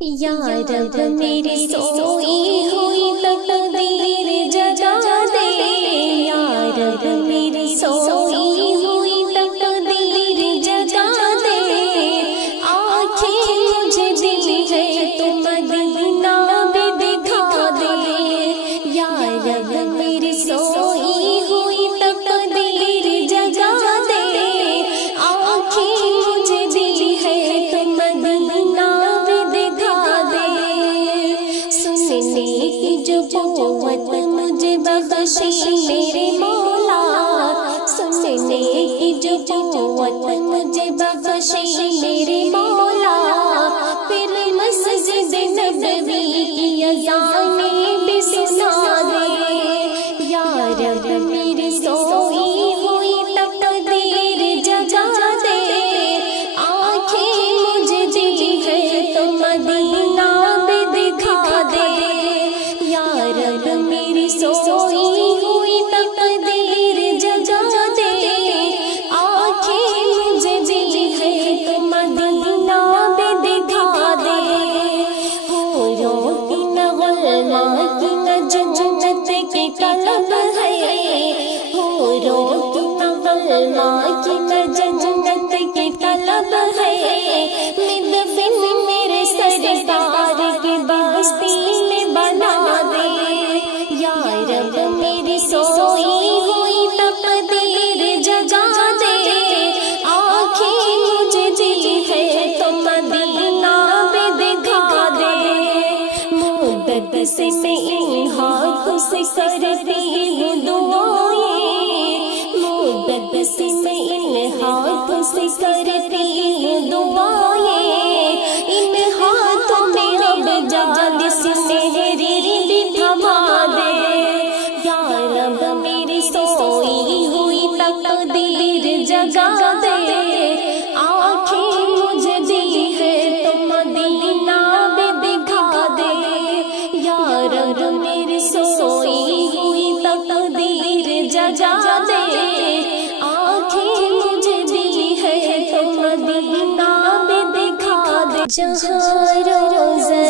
یا رب میری سوئی ہوئی تقدیر جگا دے، یا رب میری سوئی ہوئی تقدیر جگا دے، آنکھیں مجھے دی ہے تو مدینہ بھی دکھا دے، یا رب میری سوئی ہوئی تقدیر جگا دے، آنکھیں مجھے دی ہے تو مدینہ جو قوت مجھے بخشی میرے مولا، سننے کی جو قوت مجھے بخشی میرے مولا، پھر مسجد نبوی کی اذانیں بھی سنا دے، یا رب میری سوئی ہوئی تقدیر جگا دے، آنکھیں مجھے دی ہے تو مدینہ بھی دکھا دے، رب میری سوئی ہوئی تقدیر جگا دے، آنکھیں مجھے دی ہے تو مدینہ بھی دکھا دے، حوروں کی نہ غلاماں کی نہ جنت کی طلب ہے، حوروں کی نہ غلاماں کی نہ جنت کی طلب ہے، مدفن میرے سرکار کی بستی میں بنا دے، یا رب میری سوئی ہوئی تقدیر جگا دے، آنکھیں مجھے دی ہے تو مدینہ بھی دکھا دے، مدت سے میں ان ہاتھوں سے کرتی ہوں دعائیں، مدت سے میں ان ہاتھوں سے کرتی ہوں دعائیں، ان ہاتھوں میں اب جالس سحری بھی تھما دے، یا رب میری سوئی ہوئی تقدیر جگا دے، آنکھیں مجھے دی ہے تو مدینہ بھی دکھا دے، یا رب میری سوئی ہوئی تقدیر جگا دے، آنکھیں مجھے دی ہے تو مدینہ بھی دکھا دے، جہاں روزہ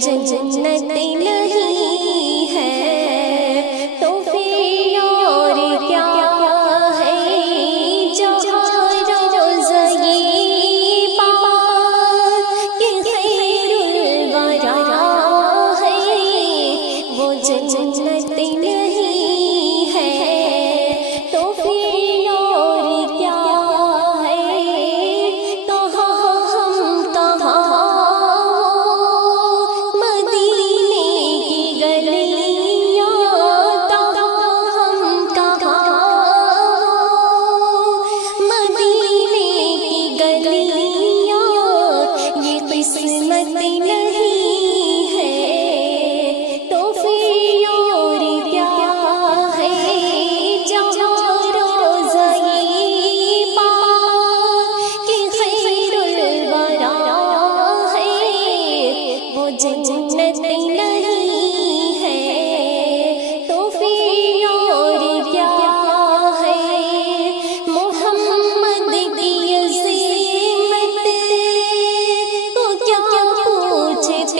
جنت نہیں ہے تو پھر اور کیا ہے، جہاں روزہ پاک کے خیر الورا ہے، وہ جنت نہیں ہے تو پھر اور کیا ہے، کہاں ہم کہاں قسمت نہیں ہے تو پھر اور کیا ہے، جہاں روزہ پاک کے خیر الورا ہے، وہ جنت نہیں ہے تو پھر اور کیا ہے، محمد کی عظمت کو کیا پوچھتے